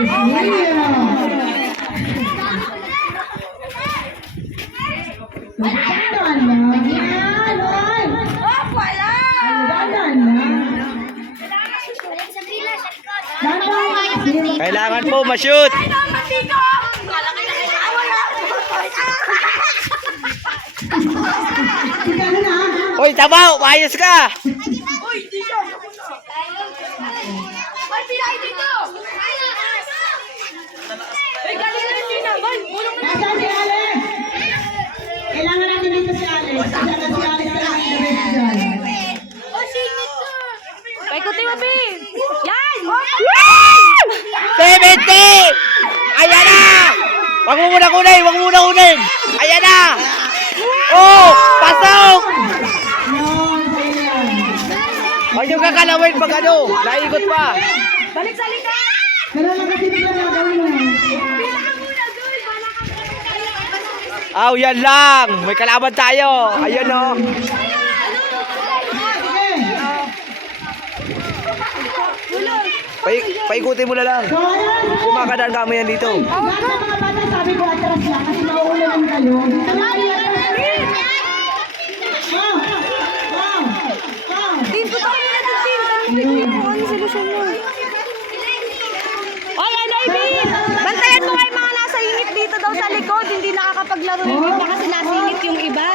Dahan lang. Yan, oy. Oh, wala! Dahan lang. Kailangan po ma-shoot. Wala! Na? Hoy, tabaw, maayos ka. Uy, dito! Ay, pinay dito! Ay, galing na yung Tina! Ay, bulong na! Nasaan si Alex? Kailangan natin dito si Alex. Kasi si Alex talaga ang best dyan. Oh, singit ka! Pi! Yan! 70! Ayan na! Wag mo muna kunin, wag mo muna kunin. Ayan na! Oh, pasok! Huwag niyo kakalawin pag ano, naikot pa. Balik sa! Pero lang kasi na gawin mo. Aw, yan lang. May kalaban tayo. Ayan oh. Pai paikutin mo na lang. Kumakadaan kami yan dito. Mga bata sabi ko atras lang kasi mauulan. Dito kayo atras. Wow! Wow! Wow! Tin, puto kayo na din, Tin. Ano ano? Bantayan mo kayo mga nasa ingit dito daw sa likod. Hindi nakakapaglaro yung iba kasi nasingit yung iba.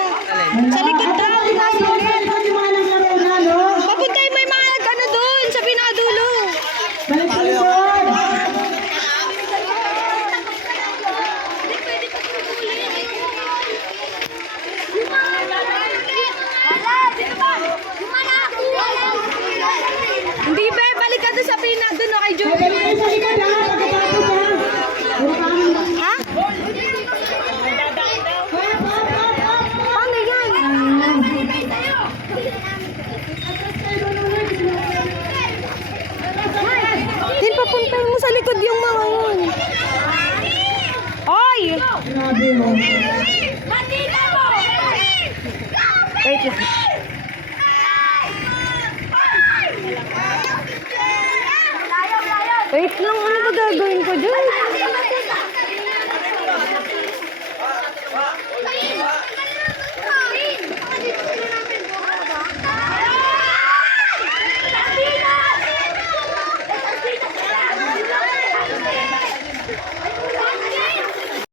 Sa likod daw, nasingit. Ito yung mga naglaro na, no? Papuntay mo yung mga ano doon, sa pinakadulo. Balik sa likod. Hindi ba, balik ka doon sa pina doon no, kay Ay, Joey. balik kayo sa likod, ha? Pagkatapos, ha? Puro kami. Ha? Hop, hop, hop, hop. Paano yan? Din, papuntay mo sa likod yung mga yun. Oy! Grabe, oh. Wait lang. Wait lang, ano ba gagawin ko dyan?